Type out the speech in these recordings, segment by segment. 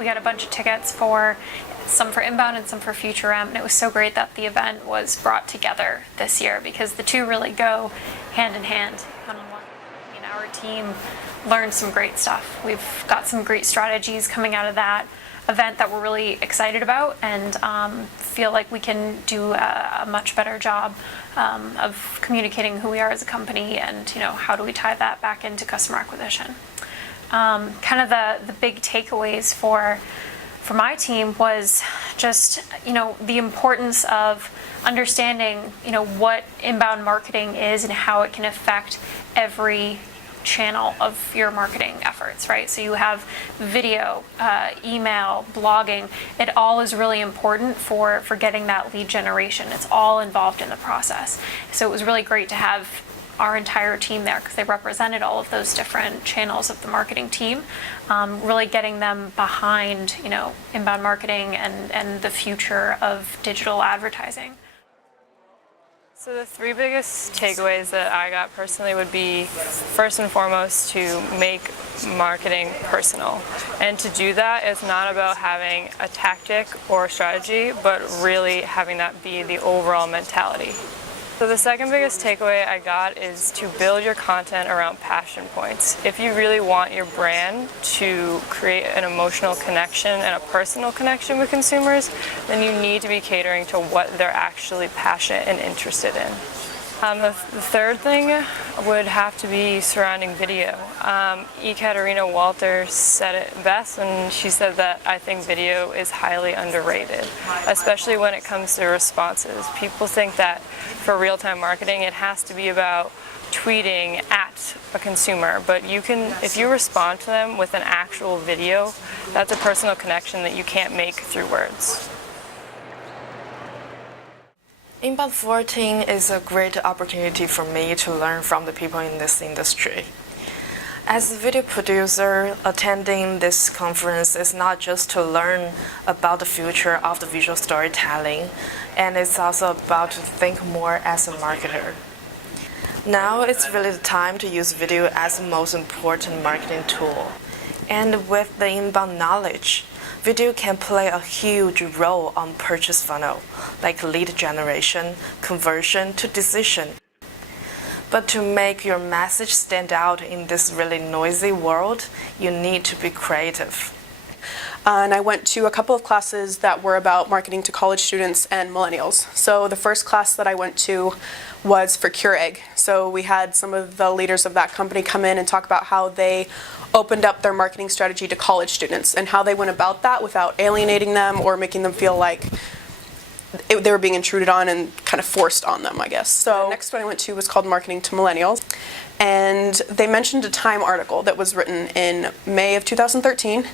We got a bunch of tickets for some for Inbound and some for FutureM, and it was so great that the event was brought together this year because the two really go hand in hand. Our team learned some great stuff. We've got some great strategies coming out of that event that we're really excited about, and feel like we can do a much better job of communicating who we are as a company, and how do we tie that back into customer acquisition. Kind of the big takeaways for my team was just the importance of understanding what inbound marketing is and how it can affect every channel of your marketing efforts, right? So you have video, email, blogging. It all is really important for getting that lead generation. It's all involved in the process. So it was really great to have our entire team there because they represented all of those different channels of the marketing team, really getting them behind inbound marketing and the future of digital advertising. So the three biggest takeaways that I got personally would be, first and foremost, to make marketing personal. And to do that, it's not about having a tactic or a strategy, but really having that be the overall mentality. So the second biggest takeaway I got is to build your content around passion points. If you really want your brand to create an emotional connection and a personal connection with consumers, then you need to be catering to what they're actually passionate and interested in. The third thing would have to be surrounding video. Ekaterina Walter said it best, and she said that I think video is highly underrated, especially when it comes to responses. People think that for real-time marketing it has to be about tweeting at a consumer, but if you respond to them with an actual video, that's a personal connection that you can't make through words. Inbound 14 is a great opportunity for me to learn from the people in this industry. As a video producer, attending this conference is not just to learn about the future of the visual storytelling, and it's also about to think more as a marketer. Now it's really the time to use video as the most important marketing tool. And with the inbound knowledge, video can play a huge role on purchase funnel, like lead generation, conversion to decision. But to make your message stand out in this really noisy world, you need to be creative. And I went to a couple of classes that were about marketing to college students and millennials. So the first class that I went to was for Keurig. So we had some of the leaders of that company come in and talk about how they opened up their marketing strategy to college students and how they went about that without alienating them or making them feel like they were being intruded on and kind of forced on them, I guess. So the next one I went to was called Marketing to Millennials, and they mentioned a Time article that was written in May of 2013,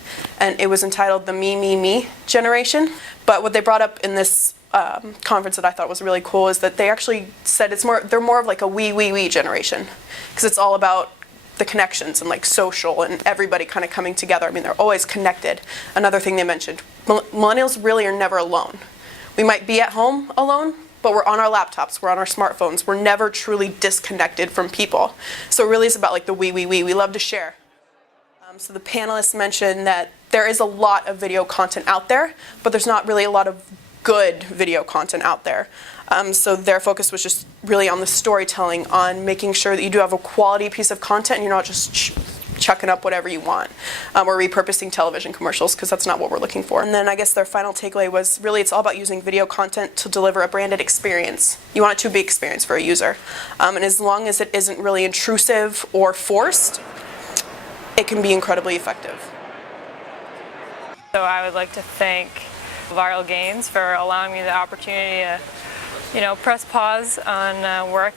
and it was entitled The Me Generation. But what they brought up in this conference that I thought was really cool is that they actually said they're more of like a we generation, because it's all about the connections and like social and everybody kind of coming together. I mean, they're always connected. Another thing they mentioned, millennials really are never alone. We might be at home alone, but we're on our laptops, we're on our smartphones. We're never truly disconnected from people. So it really is about like the we love to share. So the panelists mentioned that there is a lot of video content out there, but there's not really a lot of good video content out there. So their focus was just really on the storytelling, on making sure that you do have a quality piece of content and you're not just chucking up whatever you want, or repurposing television commercials, because that's not what we're looking for. And then I guess their final takeaway was really it's all about using video content to deliver a branded experience. You want it to be experience for a user. And as long as it isn't really intrusive or forced, it can be incredibly effective. So I would like to thank ViralGains for allowing me the opportunity to press pause on work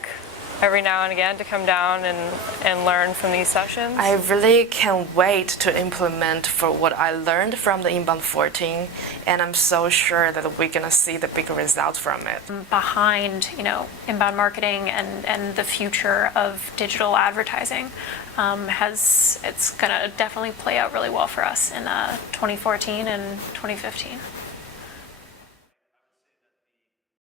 every now and again to come down and learn from these sessions. I really can't wait to implement for what I learned from the Inbound 14, and I'm so sure that we're going to see the big results from it. Behind inbound marketing and the future of digital advertising, it's going to definitely play out really well for us in 2014 and 2015.